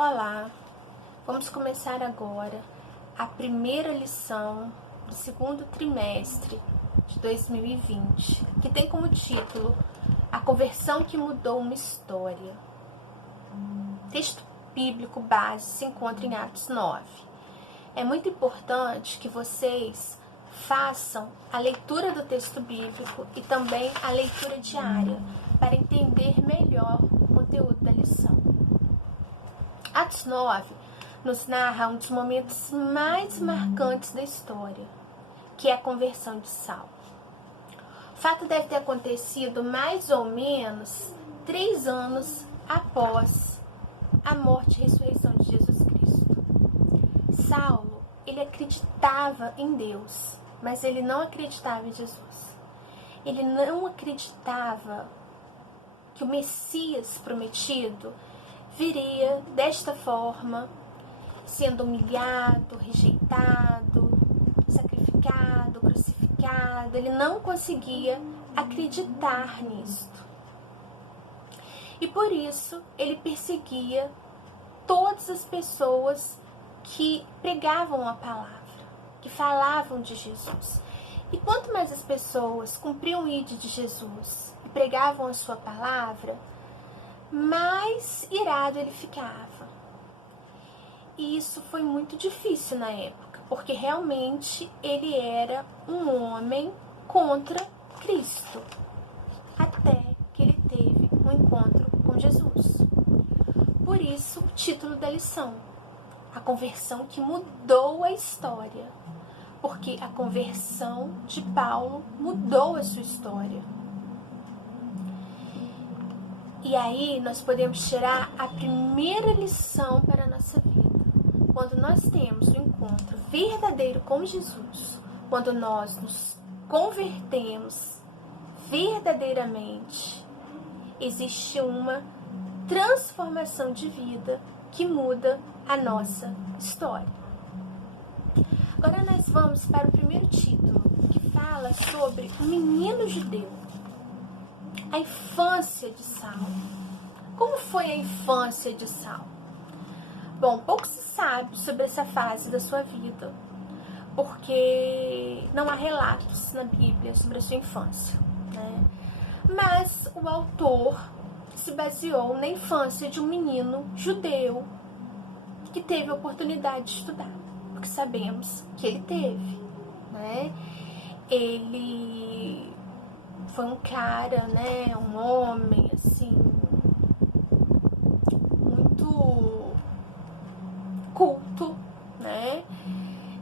Olá, vamos começar agora a primeira lição do segundo trimestre de 2020, que tem como título A Conversão que Mudou uma História. O texto bíblico base se encontra em Atos 9. É muito importante que vocês façam a leitura do texto bíblico e também a leitura diária para entender melhor o conteúdo da lição. Atos 9 nos narra um dos momentos mais marcantes da história, que é a conversão de Saulo. O fato deve ter acontecido mais ou menos 3 anos após a morte e ressurreição de Jesus Cristo. Saulo, ele acreditava em Deus, mas ele não acreditava em Jesus. Ele não acreditava que o Messias prometido viria desta forma, sendo humilhado, rejeitado, sacrificado, crucificado. Ele não conseguia acreditar nisto. E por isso ele perseguia todas as pessoas que pregavam a palavra, que falavam de Jesus. E quanto mais as pessoas cumpriam o ID de Jesus e pregavam a sua palavra, mais irado ele ficava. E isso foi muito difícil na época, porque realmente ele era um homem contra Cristo, até que ele teve um encontro com Jesus. Por isso, o título da lição, A Conversão que Mudou a História, porque a conversão de Paulo mudou a sua história. E aí nós podemos tirar a primeira lição para a nossa vida. Quando nós temos um encontro verdadeiro com Jesus, quando nós nos convertemos verdadeiramente, existe uma transformação de vida que muda a nossa história. Agora nós vamos para o primeiro título, que fala sobre o menino judeu. A infância de Saulo. Como foi a infância de Saulo? Bom, pouco se sabe sobre essa fase da sua vida, porque não há relatos na Bíblia sobre a sua infância, né? Mas o autor se baseou na infância de um menino judeu que teve a oportunidade de estudar, porque sabemos que ele teve, né? Ele foi um cara, né, um homem, assim, muito culto, né?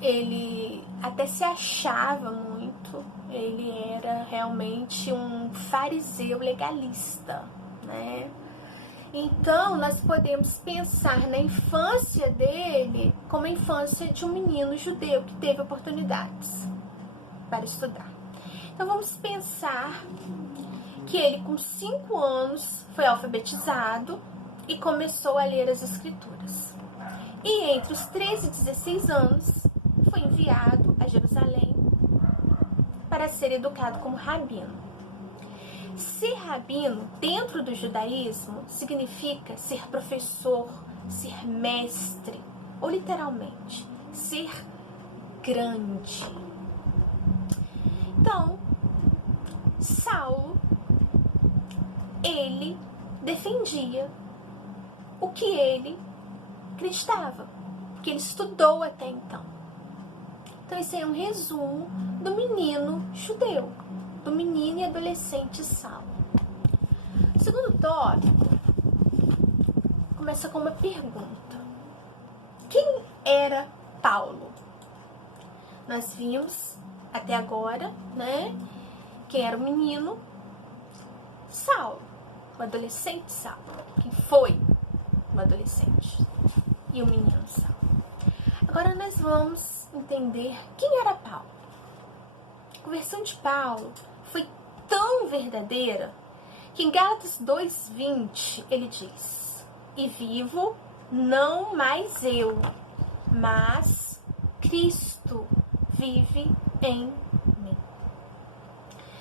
Ele até se achava muito, ele era realmente um fariseu legalista, né? Então, nós podemos pensar na infância dele como a infância de um menino judeu que teve oportunidades para estudar. Então vamos pensar que ele com 5 anos foi alfabetizado e começou a ler as escrituras. E entre os 13 e 16 anos foi enviado a Jerusalém para ser educado como rabino. Ser rabino dentro do judaísmo significa ser professor, ser mestre, ou literalmente, ser grande. Então, Saulo, ele defendia o que ele acreditava, que ele estudou até então. Então, esse é um resumo do menino judeu, do menino e adolescente Saulo. O segundo tópico começa com uma pergunta. Quem era Paulo? Nós vimos até agora, né? Quem era o menino? Saulo, o adolescente Saulo. Quem foi o adolescente e o menino Saulo? Agora nós vamos entender quem era Paulo. A conversão de Paulo foi tão verdadeira que em Gálatas 2:20 ele diz: E vivo não mais eu, mas Cristo vive em mim.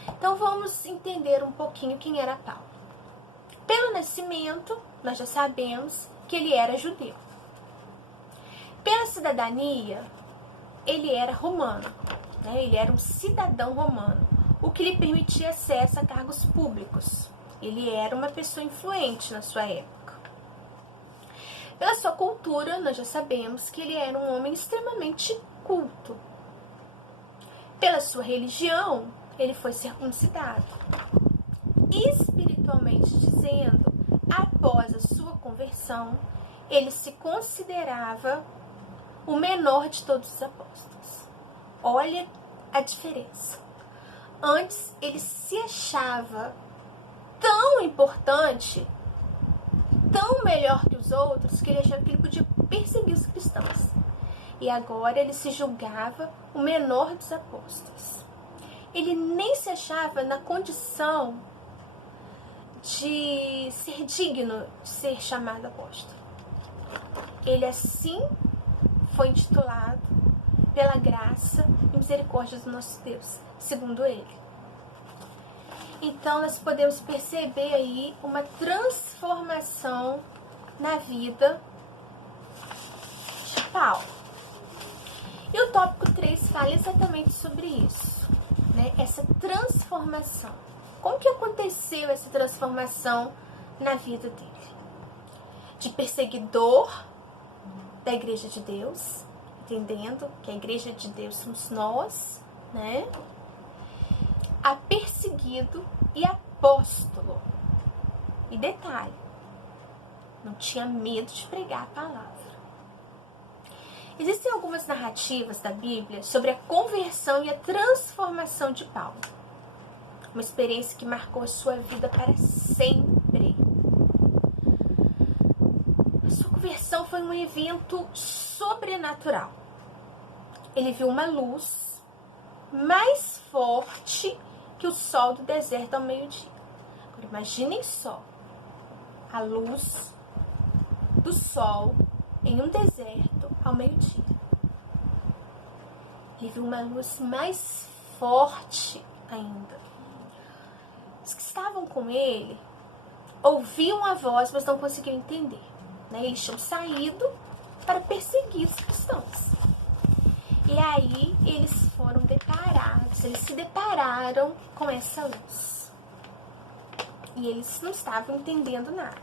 Então vamos entender um pouquinho quem era Paulo. Pelo nascimento, nós já sabemos porque ele era judeu. Pela cidadania, ele era romano, né? Ele era um cidadão romano, o que lhe permitia acesso a cargos públicos. Ele era uma pessoa influente na sua época. Pela sua cultura, nós já sabemos que ele era um homem extremamente culto. Pela sua religião, ele foi circuncidado. Espiritualmente dizendo, após a sua conversão, ele se considerava o menor de todos os apóstolos. Olha a diferença. Antes, ele se achava tão importante, tão melhor que os outros, que ele achava que ele podia perseguir os cristãos. E agora ele se julgava o menor dos apóstolos. Ele nem se achava na condição de ser digno de ser chamado apóstolo. Ele assim foi intitulado pela graça e misericórdia do nosso Deus, segundo ele. Então nós podemos perceber aí uma transformação na vida de Paulo. E o tópico 3 fala exatamente sobre isso, né? Essa transformação. Como que aconteceu essa transformação na vida dele? De perseguidor da Igreja de Deus, entendendo que a Igreja de Deus somos nós, né? A perseguido e apóstolo. E detalhe, não tinha medo de pregar a palavra. Existem algumas narrativas da Bíblia sobre a conversão e a transformação de Paulo. Uma experiência que marcou a sua vida para sempre. A sua conversão foi um evento sobrenatural. Ele viu uma luz mais forte que o sol do deserto ao meio-dia. Agora imaginem só, a luz do sol em um deserto ao meio-dia. Ele viu uma luz mais forte ainda. Os que estavam com ele ouviam a voz, mas não conseguiam entender, né? Eles tinham saído para perseguir os cristãos. E aí eles se depararam com essa luz. E eles não estavam entendendo nada.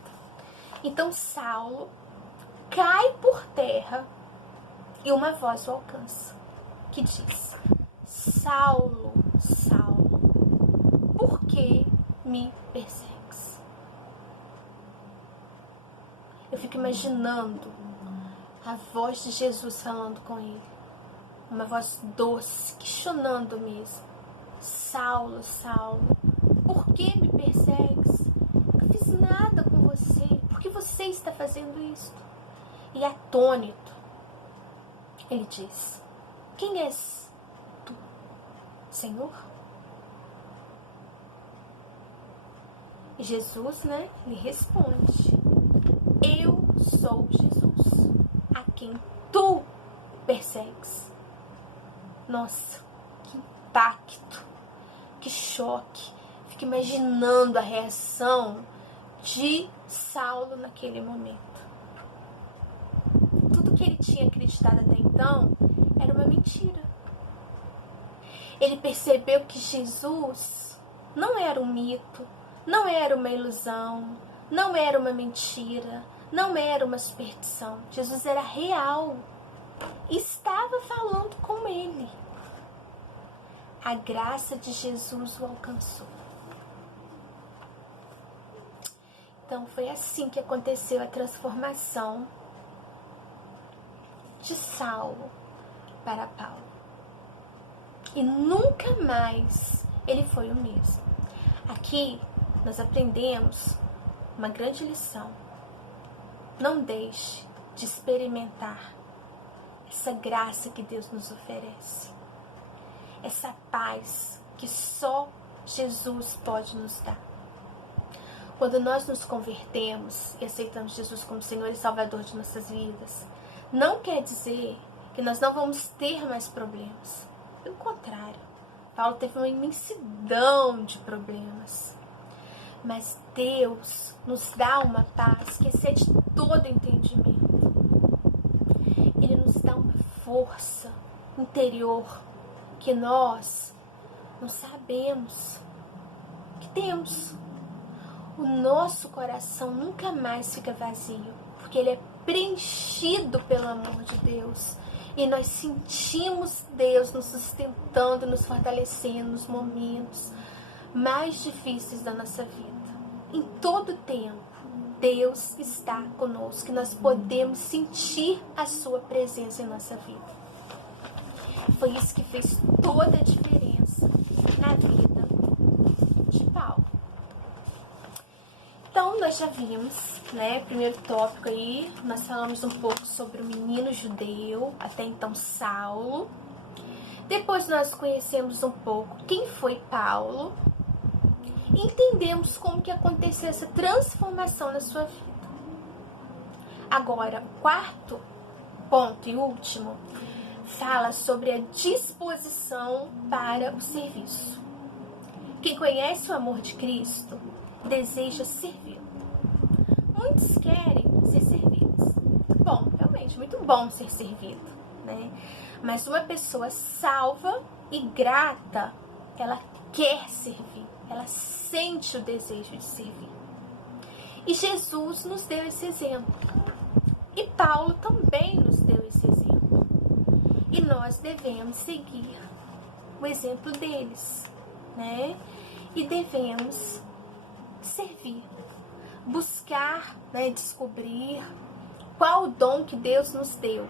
Então Saulo cai por terra e uma voz o alcança, que diz: Saulo, Saulo, por que me persegues? Eu fico imaginando a voz de Jesus falando com ele. Uma voz doce, questionando mesmo. Saulo, Saulo, por que me persegues? Eu não fiz nada com você. Por que você está fazendo isso? E atônito, ele diz: quem és tu, Senhor? E Jesus, né, lhe responde: eu sou Jesus, a quem tu persegues. Nossa, que impacto, que choque. Fico imaginando a reação de Saulo naquele momento. Tudo que ele tinha acreditado até então era uma mentira. Ele percebeu que Jesus não era um mito, não era uma ilusão, não era uma mentira, não era uma superstição. Jesus era real. Estava falando com ele. A graça de Jesus o alcançou. Então foi assim que aconteceu a transformação de Saulo para Paulo. E nunca mais ele foi o mesmo. Aqui nós aprendemos uma grande lição. Não deixe de experimentar essa graça que Deus nos oferece. Essa paz que só Jesus pode nos dar. Quando nós nos convertemos e aceitamos Jesus como Senhor e Salvador de nossas vidas, não quer dizer que nós não vamos ter mais problemas. Pelo contrário, Paulo teve uma imensidão de problemas. Mas Deus nos dá uma paz que excede todo entendimento. Ele nos dá uma força interior que nós não sabemos que temos. O nosso coração nunca mais fica vazio, porque ele é preenchido pelo amor de Deus. E nós sentimos Deus nos sustentando, nos fortalecendo nos momentos mais difíceis da nossa vida. Em todo tempo, Deus está conosco, e nós podemos sentir a sua presença em nossa vida. Foi isso que fez toda a diferença na vida de Paulo. Então, nós já vimos, né, primeiro tópico aí, nós falamos um pouco sobre o menino judeu, até então Saulo. Depois nós conhecemos um pouco quem foi Paulo. E entendemos como que aconteceu essa transformação na sua vida. Agora, o quarto ponto e último fala sobre a disposição para o serviço. Quem conhece o amor de Cristo deseja servi-lo. Muitos querem ser servidos. Muito bom, realmente, muito bom ser servido, né? Mas uma pessoa salva e grata, ela quer servir, ela sente o desejo de servir. E Jesus nos deu esse exemplo. E Paulo também nos deu esse exemplo. E nós devemos seguir o exemplo deles, né? E devemos servir, buscar, né, descobrir qual o dom que Deus nos deu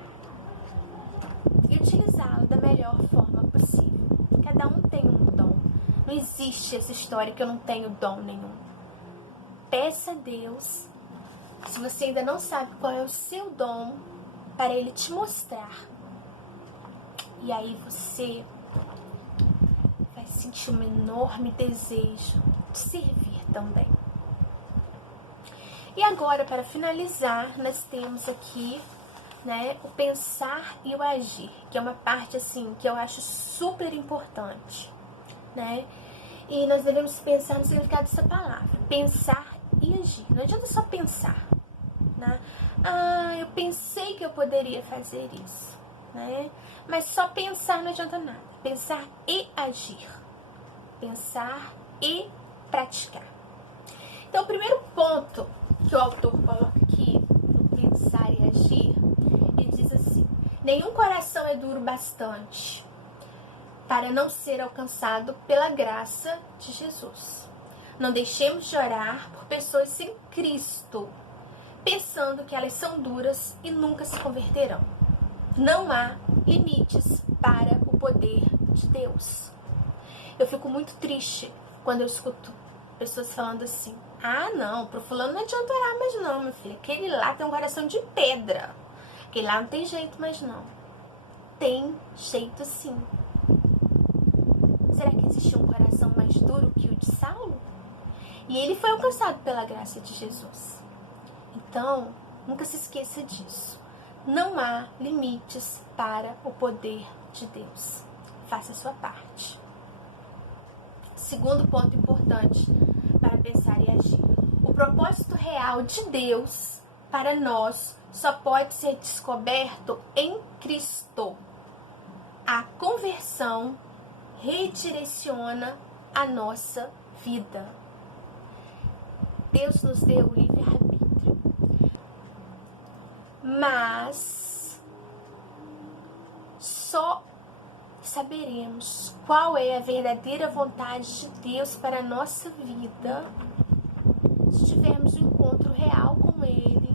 e utilizá-lo da melhor forma possível. Cada um tem um dom. Não existe essa história que eu não tenho dom nenhum. Peça a Deus, se você ainda não sabe qual é o seu dom, para Ele te mostrar. E aí você vai sentir um enorme desejo de servir também. E agora, para finalizar, nós temos aqui, né, o pensar e o agir, que é uma parte assim que eu acho super importante, né? E nós devemos pensar no significado dessa palavra, pensar e agir. Não adianta só pensar, né? Ah, eu pensei que eu poderia fazer isso, né? Mas só pensar não adianta nada. Pensar e agir. Pensar e praticar. Então, o primeiro ponto que o autor coloca aqui, no pensar e agir, ele diz assim: nenhum coração é duro bastante para não ser alcançado pela graça de Jesus. Não deixemos de orar por pessoas sem Cristo, pensando que elas são duras e nunca se converterão. Não há limites para o poder de Deus. Eu fico muito triste quando eu escuto pessoas falando assim: ah, não, pro fulano não adianta orar mais não, meu filho. Aquele lá tem um coração de pedra. Aquele lá não tem jeito mais não. Tem jeito sim. Será que existe um coração mais duro que o de Saulo? E ele foi alcançado pela graça de Jesus. Então, nunca se esqueça disso. Não há limites para o poder de Deus. Faça a sua parte. Segundo ponto importante para pensar e agir. O propósito real de Deus para nós só pode ser descoberto em Cristo. A conversão redireciona a nossa vida. Deus nos deu o livre-arbítrio. Mas só saberemos qual é a verdadeira vontade de Deus para a nossa vida se tivermos um encontro real com Ele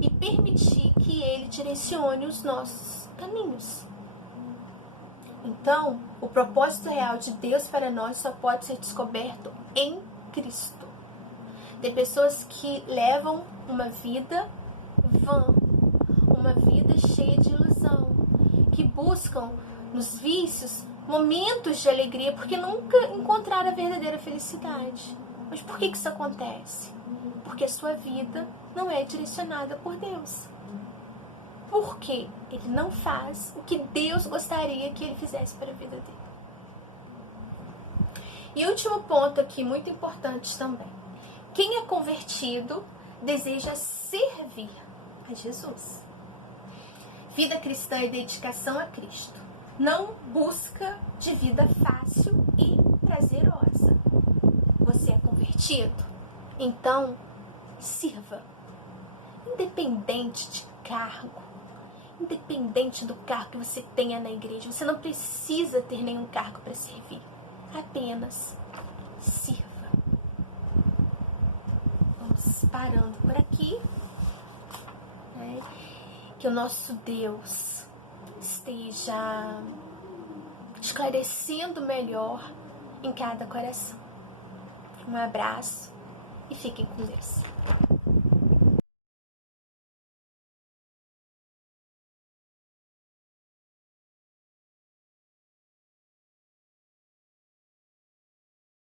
e permitir que Ele direcione os nossos caminhos. Então, o propósito real de Deus para nós só pode ser descoberto em Cristo. Tem pessoas que levam uma vida vã, uma vida cheia de ilusão, que buscam nos vícios momentos de alegria porque nunca encontraram a verdadeira felicidade. Mas por que isso acontece? Porque a sua vida não é direcionada por Deus. Porque ele não faz o que Deus gostaria que ele fizesse para a vida dele. E último ponto aqui, muito importante também. quem é convertido deseja servir a Jesus. Vida cristã é dedicação a Cristo. Não busca de vida fácil e prazerosa. Você é convertido? Então, sirva. Independente de cargo, independente do cargo que você tenha na igreja, você não precisa ter nenhum cargo para servir. Apenas sirva. Vamos parando por aqui. Que o nosso Deus esteja esclarecendo melhor em cada coração. Um abraço e fiquem com Deus.